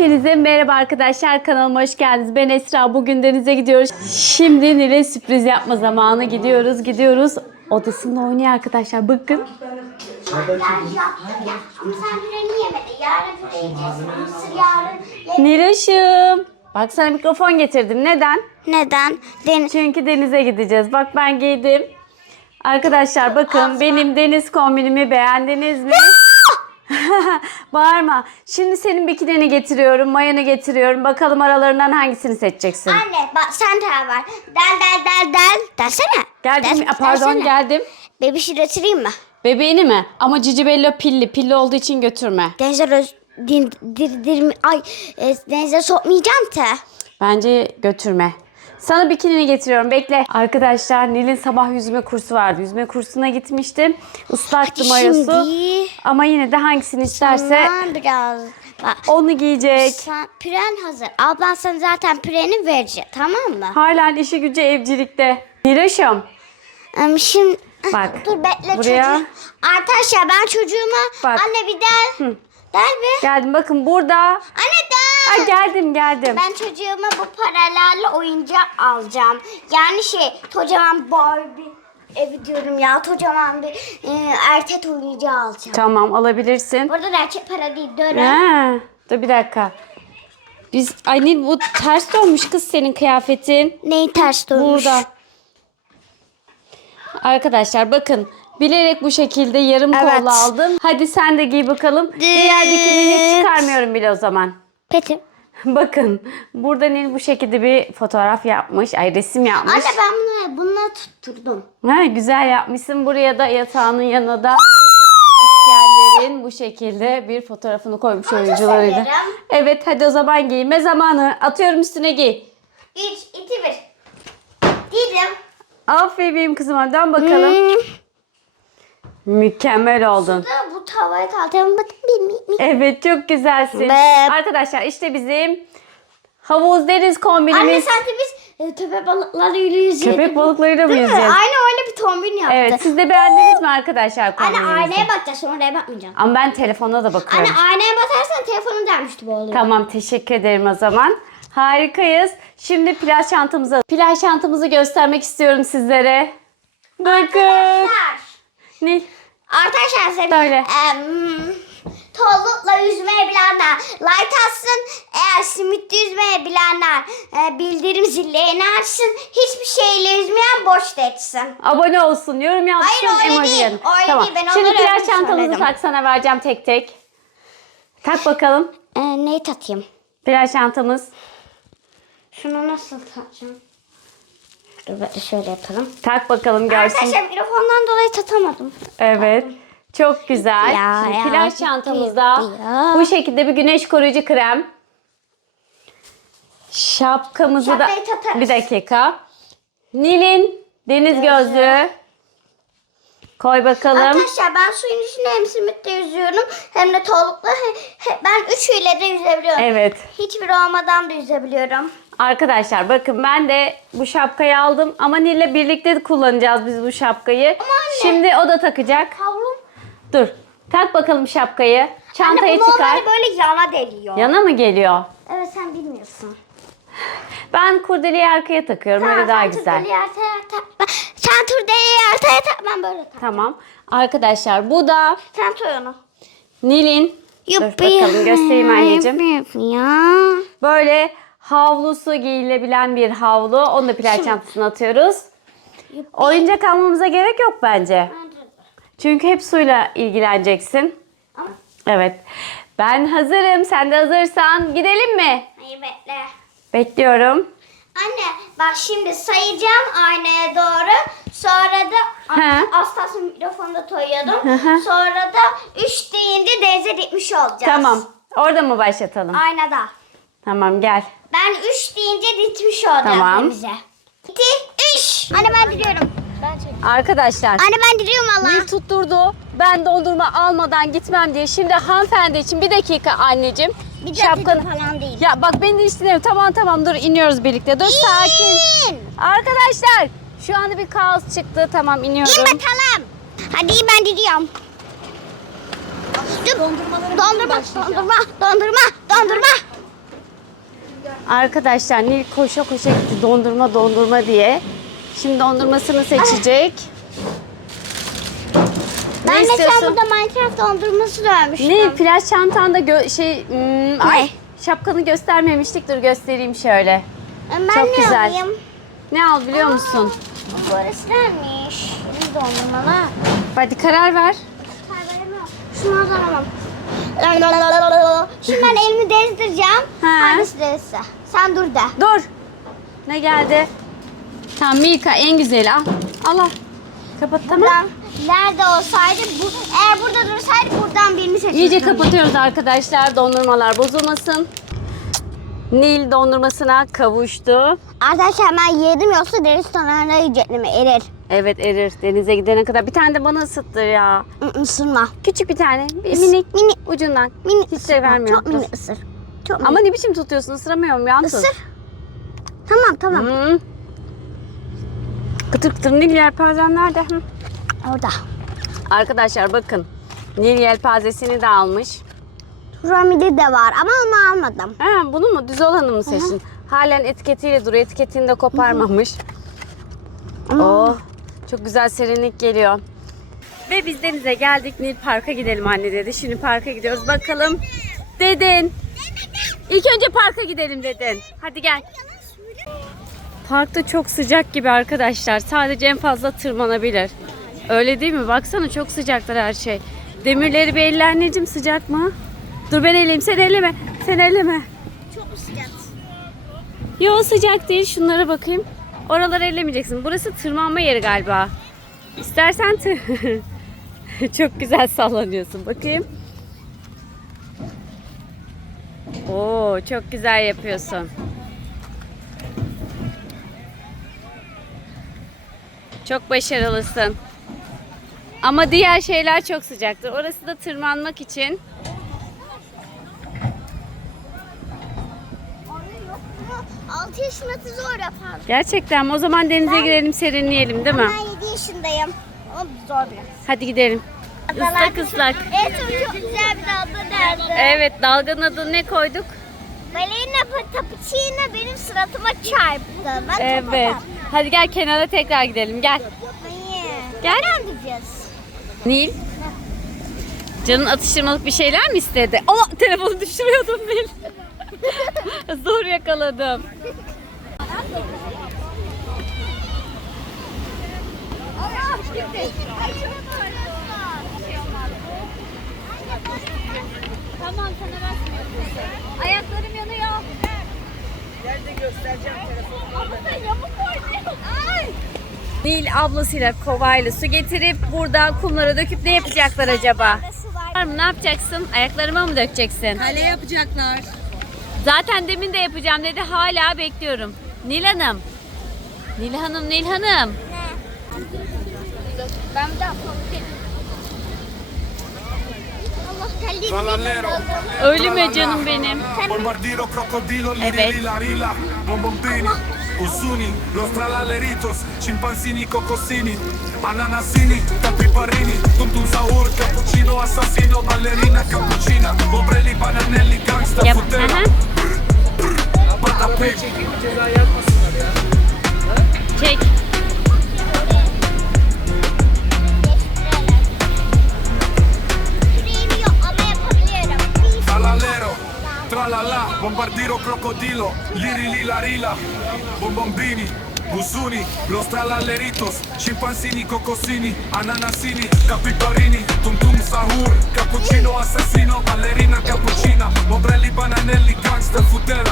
Hepinize merhaba arkadaşlar kanalıma hoş geldiniz. Ben Esra. Bugün denize gidiyoruz. Şimdi Nil'e sürpriz yapma zamanı. Gidiyoruz gidiyoruz. Odasında oynuyor arkadaşlar. Bakın. Niloş'um. Bak sana mikrofon getirdim. Neden? Neden? Deniz. Çünkü denize gideceğiz. Bak ben giydim. Arkadaşlar bakın benim deniz kombinimi beğendiniz mi? Bağırma. Şimdi senin bikinini getiriyorum, mayanı getiriyorum. Bakalım aralarından hangisini seçeceksin? Anne bak sen karar ver. Del del del del. Dersene. Geldim. Aa, Pardon dersene. geldim. Bebişi götüreyim mi? Bebeğini mi? Ama Cicibello pilli. Pilli olduğu için götürme. Denize öz... Din, dir, dir, ay e, denize sokmayacağım te. Bence götürme. Sana bikinini getiriyorum. Bekle. Arkadaşlar Nil'in sabah yüzme kursu vardı. Yüzme kursuna gitmiştim. Islaktı mayosu. Şimdi Ama yine de hangisini isterse sana biraz bak. onu giyecek. Sen, püren hazır. Ablan sana zaten püreni verecek tamam mı? Hala işi gücü evcilikte. Niloş'um. Em, şimdi Bak, dur bekle buraya. çocuğu. Arkadaşlar ben çocuğuma Bak. anne bir del. Del bir. Geldim bakın burada. Anne Ay geldim geldim. Ben çocuğuma bu paralarla oyuncak alacağım. Yani şey kocaman Barbie evi diyorum ya kocaman bir e, erkek oyuncağı alacağım. Tamam alabilirsin. Burada da erkek para değil dönem. Ha, dur bir dakika. Biz ay Nil bu ters dönmüş kız senin kıyafetin. Neyi ters dönmüş? Burada. Arkadaşlar bakın bilerek bu şekilde yarım Evet. kollu aldım. Hadi sen de giy bakalım. Diğer bikinini çıkarmıyorum bile o zaman. Peki. Bakın burada Nil bu şekilde bir fotoğraf yapmış. Ay resim yapmış. Anne ben bunu bununla tutturdum. Ha, güzel yapmışsın. Buraya da yatağının yanına da İskender'in bu şekilde bir fotoğrafını koymuş oyuncularıyla. severim. Evet hadi o zaman giyme zamanı. Atıyorum üstüne giy. 3, 2, 1. Giydim. Aferin benim kızıma dön bakalım. Mükemmel oldun. Da bu tavaya kalacağım. Bakın mi. Evet çok güzelsin. Be- Arkadaşlar işte bizim havuz deniz Anne kombinimiz. sanki biz e, köpek balıklarıyla yüzüyorduk. Köpek balıklarıyla mı yüzeceğiz? Aynı öyle bir tombin yaptı. Evet siz de beğendiniz mi arkadaşlar Anne kombinimizi? aynaya bakacağız sonra oraya bakmayacağım. Ama ben telefona da bakıyorum. Anne aynaya bakarsan telefonun dermişti bu oluyor. Tamam teşekkür ederim o zaman. Harikayız. Şimdi plaj çantamızı plaj çantamızı göstermek istiyorum sizlere. Bakın. Arkadaşlar. Ne? Arkadaşlar size Söyle. em, Tollukla yüzmeyi bilenler like atsın. Eğer simitle yüzmeyi bilenler e, bildirim zillerini açsın. Hiçbir şeyle yüzmeyen boş geçsin. Abone olsun, yorum yapsın, Hayır, öyle emoji değil. yazın. Öyle Tamam. değil. Ben Şimdi onları öyle çantamızı söyledim. tak sana vereceğim tek tek. Tak bakalım. E, neyi tatayım? Plaj çantamız. Şunu nasıl tatacağım? Dur bekle şöyle yapalım. Tak bakalım görsün. Arkadaşlar mikrofondan dolayı tatamadım. Evet. Çok güzel. Ya, Şimdi ya, plaj çantamızda ya. bu şekilde bir güneş koruyucu krem. Şapkamızı da Şapkayı bir dakika. Nil'in deniz gözlüğü. Koy bakalım. Arkadaşlar ben suyun içinde hem simitte yüzüyorum hem de tollukla. He- he- ben üçüyle de yüzebiliyorum. Evet. Hiçbir olmadan da yüzebiliyorum. Arkadaşlar bakın ben de bu şapkayı aldım ama Nil'le birlikte kullanacağız biz bu şapkayı. Şimdi o da takacak. Havlum. Dur. Tak bakalım şapkayı. Çantayı Anne çıkar. normalde böyle yana deliyor. Yana mı geliyor? Evet sen bilmiyorsun. Ben kurdeleyi arkaya takıyorum. Öyle daha sen güzel. turdeli erteye takma. Sen turdeli erteye tak. Ben böyle tak. Tamam. Arkadaşlar bu da Sen tur onu. Nil'in Dur bakalım göstereyim anneciğim. Ya. Böyle havlusu giyilebilen bir havlu. Onu da plaj çantasına atıyoruz. Oyuncak almamıza gerek yok bence. Çünkü hep suyla ilgileneceksin. Ama Evet. Ben hazırım. Sen de hazırsan gidelim mi? hayır bekle. Bekliyorum. Anne bak şimdi sayacağım aynaya doğru. Sonra da He. mikrofonda koyuyordum. hı. Sonra da 3 deyince denize gitmiş olacağız. Tamam. Orada mı başlatalım? Aynada. Tamam gel. Ben 3 deyince gitmiş olacağız Tamam. denize. 2, 3. Anne ben gidiyorum. Arkadaşlar. Anne ben gidiyorum valla. Nil tutturdu. Ben dondurma almadan gitmem diye. Şimdi hanımefendi için bir dakika anneciğim. Bir Şapkanı- dakika falan değil. Ya bak beni de istemiyorum. Tamam tamam dur iniyoruz birlikte. Dur sakin. İn. Arkadaşlar şu anda bir kaos çıktı. Tamam İn iniyorum. bakalım. Hadi ben gidiyorum. Dur. Dondurmaları Dondurma, dondurma, dondurma, dondurma. Arkadaşlar Nil koşa koşa gitti dondurma dondurma diye. Şimdi dondurmasını seçecek. Ne Ben mesela istiyorsun? burada Minecraft dondurması görmüştüm. Nil plaj çantanda gö- şey hmm, ay Ne? şapkanı göstermemiştik. Dur göstereyim şöyle. Ben Çok ne güzel. alayım? Ne al biliyor musun? Burası neymiş? Bir dondurmalar. Hadi karar ver. Şunu alamam. Şimdi ben elimi gezdireceğim. Ha. Hangisi değilse. Sen dur de. Dur. Ne geldi? Tamam Milka en güzeli al. Al al. Kapat tamam. Nerede olsaydı bu eğer burada dursaydı buradan birini seçerdim. İyice kapatıyoruz arkadaşlar dondurmalar bozulmasın. Nil dondurmasına kavuştu. Arkadaşlar ben yedim yoksa deniz tonarına yiyecektim erir. Evet erir denize gidene kadar. Bir tane de bana ısıttır ya. Isırma. Küçük bir tane. Bir minik. Mini Ucundan. mini Hiç ısırma. vermiyorum. Çok mini Dur. ısır. Çok mini. Ama ne biçim tutuyorsun? Isıramıyorum ya. ısır. Tamam tamam. Hı. Kıtır kıtır Nil yelpazen nerede? Hı. Orada. Arkadaşlar bakın. Nil yelpazesini de almış. Piramidi de var ama onu almadım. Ha, bunu mu? Düz olanı mı seçtin? Halen etiketiyle duruyor. Etiketini de koparmamış. Oh, çok güzel serinlik geliyor. Ve biz denize geldik. Nil parka gidelim anne dedi. Şimdi parka gidiyoruz. Bakalım. Dedin. İlk önce parka gidelim dedin. Hadi gel. Parkta çok sıcak gibi arkadaşlar. Sadece en fazla tırmanabilir. Öyle değil mi? Baksana çok sıcaktır her şey. Demirleri bir elle anneciğim sıcak mı? Dur ben eleyim sen elleme. Sen elleme. Çok sıcak. Yo sıcak değil. Şunlara bakayım. Oraları ellemeyeceksin. Burası tırmanma yeri galiba. İstersen tır. Çok güzel sallanıyorsun. Bakayım. Oo, çok güzel yapıyorsun. Çok başarılısın. Ama diğer şeyler çok sıcaktır. Orası da tırmanmak için. Altı yaşındaki zor yapar. Gerçekten mi? O zaman denize girelim serinleyelim değil mi? Ben 7 yaşındayım. Ama zor biraz. Hadi gidelim. Islak ıslak. En son çok güzel bir dalga derdi. Evet dalganın adını ne koyduk? Balina tapuçina benim suratıma çarptı. Ben Evet. Hadi gel kenara tekrar gidelim gel. Hayır. Gel. Nereden gideceğiz? Nil. Canın atıştırmalık bir şeyler mi istedi? Allah telefonu düşürüyordum Nil. Zor yakaladım. Allah gitti. Tamam sana basmıyorum. Ayaklarım yanıyor. Nil ablasıyla kovayla su getirip burada kumlara döküp ne yapacaklar acaba? Var mı? Ne yapacaksın? Ayaklarıma mı dökeceksin? Kale yapacaklar. Zaten demin de yapacağım dedi. Hala bekliyorum. Nil Hanım. Nil Hanım, Nil Hanım. Ben de Allah telli. Trallallero, Öyle mi canım benim? Eh bombombini, usuni, los trallalleritos, scimpanzini, cocosini, ananasini, capiparini, tum sahur, cappuccino, assassino, ballerina, cappuccina, ombrelli, bananelli, gangsta, Yap. futera, Çek. Yapabiliyorum. trallallero, tralala, bombardiro, crocodilo, liri, lila, rila, bombombini, Usuni, los trallalleritos, scimpanzini, cocosini, ananasini, capiparini, tum tum sahur, cappuccino assassino, ballerina cappuccina, ombrelli, bananelli, gangster, futera,